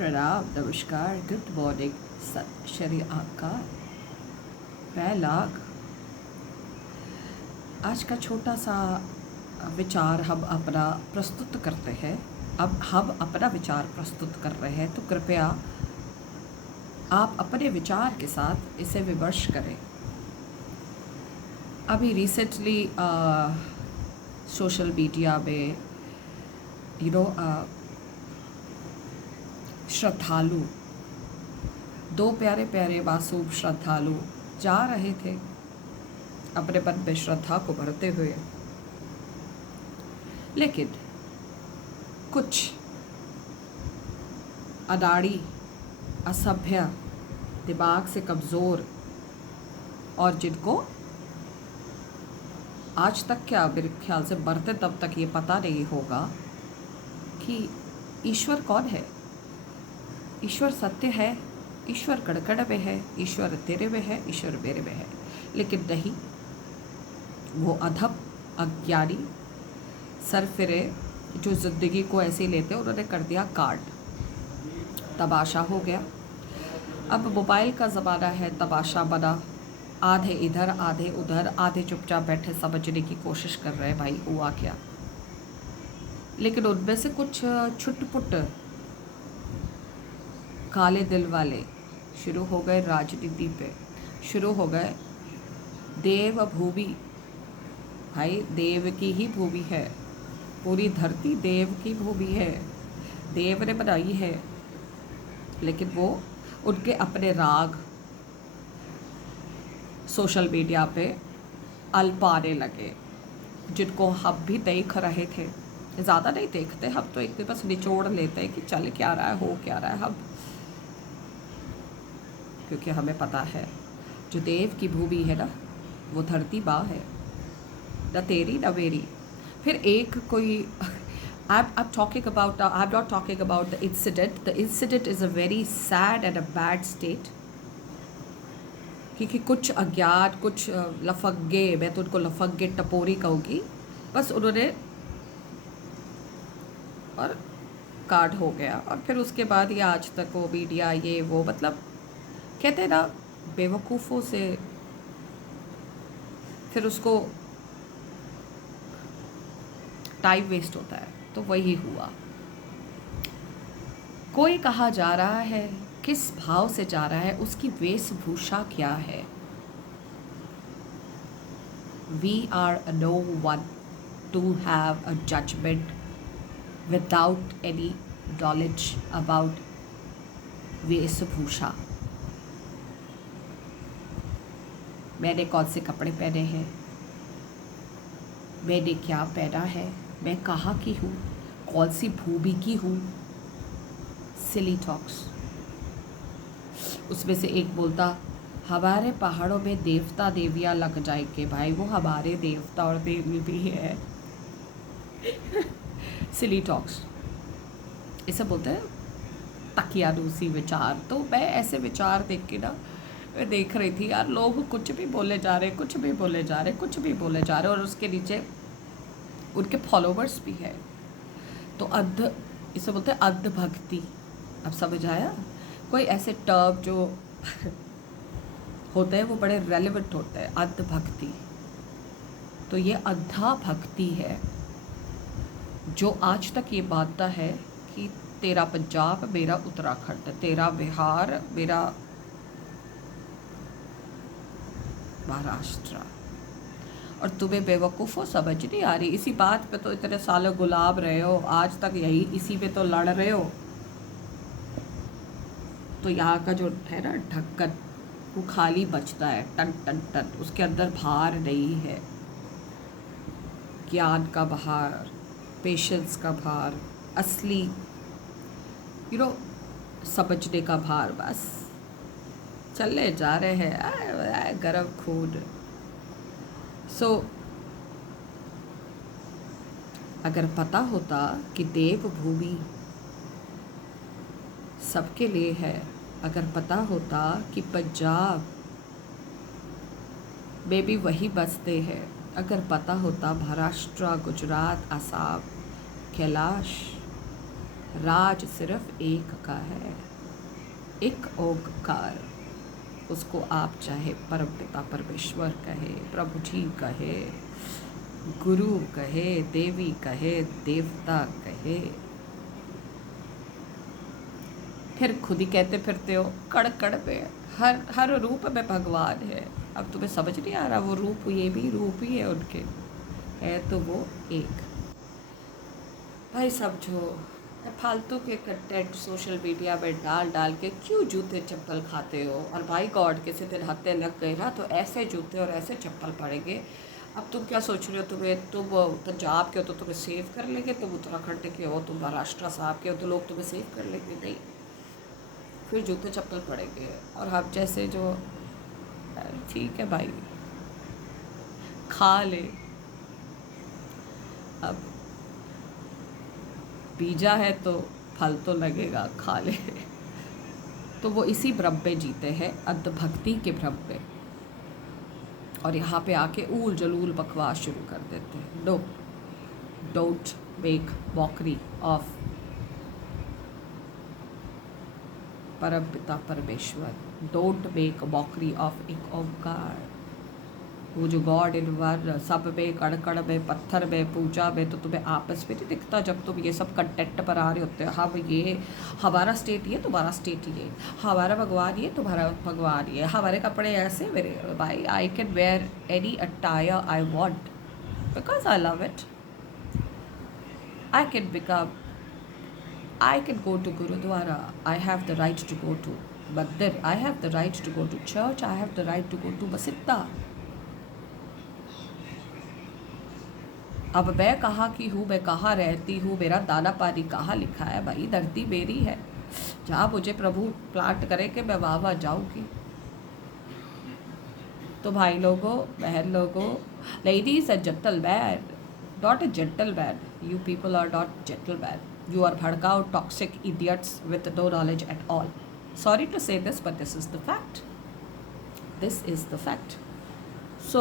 प्रणाम, नमस्कार, good morning, सत श्री अकाल। पहलाग आज का छोटा सा विचार हम अपना प्रस्तुत करते हैं। अब हम अपना विचार प्रस्तुत कर रहे हैं, तो कृपया आप अपने विचार के साथ इसे विमर्श करें। अभी रिसेंटली सोशल मीडिया में श्रद्धालु, दो प्यारे प्यारे मासूम श्रद्धालु जा रहे थे अपने मन में श्रद्धा को भरते हुए, लेकिन कुछ अनाड़ी, असभ्य, दिमाग से कमज़ोर और जिनको आज तक क्या मेरे ख्याल से मरते तब तक ये पता नहीं होगा कि ईश्वर कौन है, ईश्वर सत्य है, ईश्वर कड़कड़ में है, ईश्वर तेरे में है, ईश्वर मेरे में है। लेकिन नहीं, वो अधम, अज्ञानी, सरफिरे जो ज़िंदगी को ऐसे ही लेते, उन्होंने कर दिया काट। तमाशा हो गया। अब मोबाइल का ज़माना है, तमाशा बना। आधे इधर आधे उधर, आधे चुपचाप बैठे समझने की कोशिश कर रहे हैं भाई हुआ क्या। लेकिन उनमें से कुछ छुटपुट काले दिल वाले शुरू हो गए राजनीति पे, शुरू हो गए देव भूमि। भाई देव की ही भूमि है, पूरी धरती देव की भूमि है, देव ने बनाई है। लेकिन वो उनके अपने राग सोशल मीडिया पे अल्पाने लगे, जिनको हम भी देख रहे थे। ज़्यादा नहीं देखते हम, तो एक बस निचोड़ लेते हैं कि चल क्या रहा है, हो क्या रहा है हम, क्योंकि हमें पता है जो देव की भूमि है ना, वो धरती माँ है, न तेरी न मेरी। फिर एक कोई I'm talking about, I'm not talking about the incident. The incident is a very sad and a bad state. क्योंकि कुछ अज्ञात, कुछ लफंगे, मैं तो उनको लफंगे टपोरी कहूँगी, बस उन्होंने और कार्ड हो गया। और फिर उसके बाद ये आज तक वो मीडिया ये वो, मतलब कहते हैं ना बेवकूफ़ों से फिर उसको टाइम वेस्ट होता है, तो वही हुआ। कोई कहा जा रहा है, किस भाव से जा रहा है, उसकी वेशभूषा क्या है। We are no one to have a judgment without any knowledge about वेशभूषा। मैंने कौन से कपड़े पहने हैं, मैंने क्या पहना है, मैं कहाँ की हूँ, कौन सी भूमि की हूँ। सिली टॉक्स। उसमें से एक बोलता हमारे पहाड़ों में देवता देवियाँ लग जाएंगे। भाई वो हमारे देवता और देवी भी है। सिली टॉक्स इसे बोलते हैं तकियानूसी विचार। तो मैं ऐसे विचार देख के ना, मैं देख रही थी यार, लोग कुछ भी बोले जा रहे, कुछ भी बोले जा रहे, कुछ भी बोले जा रहे, और उसके नीचे उनके फॉलोवर्स भी है। तो अंध, इसे बोलते हैं अंध भक्ति। अब समझ आया? कोई ऐसे टर्म जो होते हैं वो बड़े रेलेवेंट होते हैं। अंध भक्ति, तो ये अंधा भक्ति है जो आज तक ये मानता है कि तेरा पंजाब मेरा उत्तराखंड, तेरा बिहार मेरा महाराष्ट्र, और तुम्हें बेवकूफ़ों समझ नहीं आ रही। इसी बात पे तो इतने सालों गुलाब रहे हो, आज तक यही इसी पे तो लड़ रहे हो। तो यहाँ का जो है ना ढक्कन, वो खाली बचता है, टन टन टन, उसके अंदर भार नहीं है। ज्ञान का भार, पेशेंस का भार, असली समझने का भार, बस चले जा रहे हैं गरम खून। अगर पता होता कि देवभूमि सबके लिए है, अगर पता होता कि पंजाब में भी वही बसते हैं, अगर पता होता महाराष्ट्र, गुजरात, असम, कैलाश, राज सिर्फ एक का है, एक ओंकार। उसको आप चाहे परम पिता परमेश्वर कहे, प्रभु जी कहे, गुरु कहे, देवी कहे, देवता कहे, फिर खुद ही कहते फिरते हो कड़ कड़ पे हर हर रूप में भगवान है। अब तुम्हें समझ नहीं आ रहा, वो रूप ये भी रूप ही है उनके, है तो वो एक। भाई समझो, फालतू के कंटेंट सोशल मीडिया में डाल डाल के क्यों जूते चप्पल खाते हो। और भाई गॉड किसी दिन हत्या लग गई ना तो ऐसे जूते और ऐसे चप्पल पड़ेंगे। अब तुम क्या सोच रहे हो, तुम पंजाब के हो तो तुम्हें सेव कर लेंगे, तुम उत्तराखंड के हो, तुम महाराष्ट्र साहब के हो तो लोग तुम्हें सेव कर लेंगे, नहीं, फिर जूते चप्पल पड़ेंगे। और हम जैसे जो, ठीक है भाई खा ले, अब बीजा है तो फल तो लगेगा, खा ले। तो वो इसी भ्रम में जीते हैं, अंध भक्ति के भ्रम में, और यहाँ पे आके ऊल जलूल बकवास शुरू कर देते हैं। No, don't make mockery of परम पिता परमेश्वर, डोंट मेक मॉकरी ऑफ एक ओंकार, वो जो गॉड इन वन, सब में, कण कण में, पत्थर में, पूजा में। तो तुम्हें आपस में नहीं दिखता जब तुम ये सब कंटेंट पर आ रहे होते हो। हम ये, हमारा स्टेट ये, तुम्हारा स्टेट ये, हमारा भगवान ये, तुम्हारा भगवान ये, हमारे कपड़े ऐसे, मेरे भाई I can wear any attire I want because I love it. I can go to Gurudwara, I have the right to go to Mandir, I have the right to go to church, I have the right to go to Masjid। अब मैं कहाँ की हूँ, मैं कहाँ रहती हूँ, मेरा दाना पानी कहाँ लिखा है, भाई धरती मेरी है, जहाँ मुझे प्रभु प्लांट करे कि मैं वहाँ वहाँ जाऊँगी। तो भाई लोगों, बहन लोगों, ladies and gentleman, not a gentleman, you people are not gentleman, you are भड़काऊ toxic idiots with no knowledge at all. Sorry to say this, but this is the fact. This is the fact. So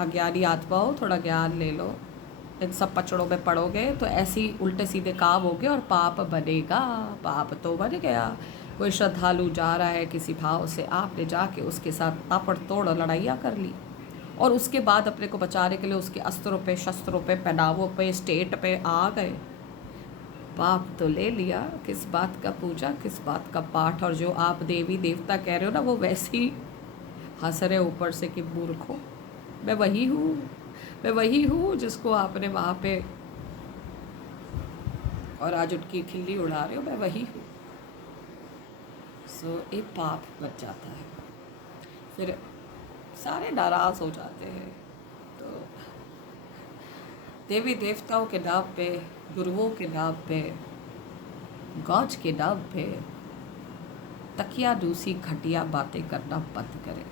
अज्ञानी आत्माओं, थोड़ा ज्ञान ले लो। इन सब पचड़ों में पड़ोगे तो ऐसी उल्टे सीधे काम होगे और पाप बनेगा। पाप तो बन गया। कोई श्रद्धालु जा रहा है किसी भाव से, आपने जाके उसके साथ तापड़ तोड़ लड़ाइयाँ कर ली, और उसके बाद अपने को बचाने के लिए उसके अस्त्रों पे, शस्त्रों पे, पहनावों पे, स्टेट पे आ गए। पाप तो ले लिया, किस बात का पूजा, किस बात का पाठ। और जो आप देवी देवता कह रहे हो ना, वो वैसे ही हंस रहे ऊपर से कि मूर्खो, मैं वही हूँ, मैं वही हूँ जिसको आपने वहाँ पे और आज उनकी खिल्ली उड़ा रहे हो, मैं वही हूँ। सो एक पाप बच जाता है, फिर सारे नाराज़ हो जाते हैं। तो देवी देवताओं के नाम पे, गुरुओं के नाम पे, गॉड के नाम पे तकिया दूसरी घटिया बातें करना बंद करें,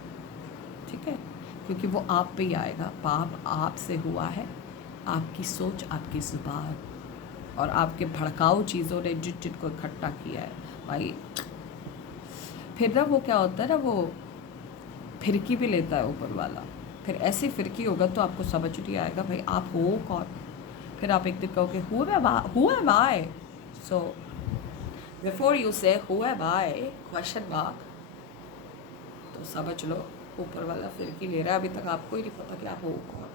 ठीक है? क्योंकि वो आप पे ही आएगा। पाप आपसे हुआ है, आपकी सोच, आपकी ज़ुबान और आपके भड़काऊ चीज़ों ने जिन जिनको इकट्ठा किया है भाई। फिर ना वो क्या होता है ना, वो फिरकी भी लेता है ऊपर वाला। फिर ऐसी फिरकी होगा तो आपको समझ नहीं आएगा भाई आप हो कौन। फिर आप एक दिन कहोगे who am I? So before you say who am I question mark, तो समझ लो ऊपर वाला फिरकी ले रहा है, अभी तक आपको ही नहीं पता कि आप हो कौन।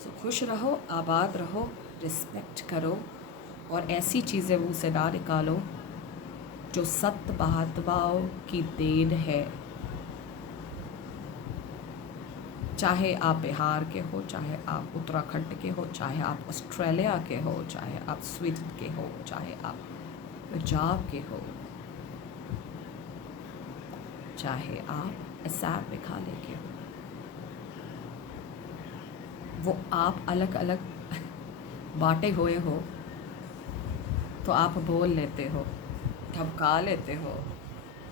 सो खुश रहो, आबाद रहो, रिस्पेक्ट करो, और ऐसी चीज़ें मुँह से ना निकालो जो सत्य महात्माओं की देन है। चाहे आप बिहार के हो, चाहे आप उत्तराखंड के हो, चाहे आप ऑस्ट्रेलिया के हो, चाहे आप स्वीडन के हो, चाहे आप पंजाब के हो, चाहे आप असम मेघालय के हो, वो आप अलग अलग बांटे हुए हो तो आप बोल लेते हो, धमका लेते हो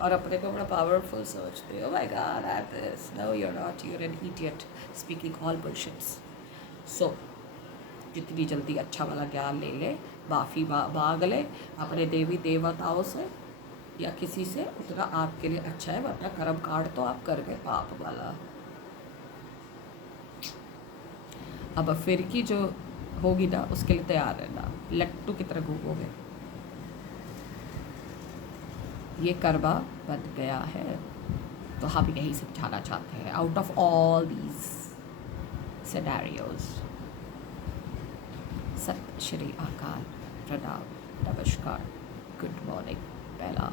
और अपने को बड़ा पावरफुल समझते हो। My god, I am this. No you are not, you are an idiot speaking all bullshits. So जितनी जल्दी अच्छा वाला ज्ञान ले ले, माफ़ी मांग ले अपने देवी देवताओं से या किसी से, उतना आपके लिए अच्छा है। वरना कर्म कांड तो आप कर गए पाप वाला। अब फिर की जो होगी ना, उसके लिए तैयार रहना, लट्टू की तरह घूमोगे। ये करवा बन गया है। तो हम यही समझाना चाहते हैं, out of all these scenarios. सत श्री अकाल, प्रणाम, नमस्कार, गुड मॉर्निंग, पहला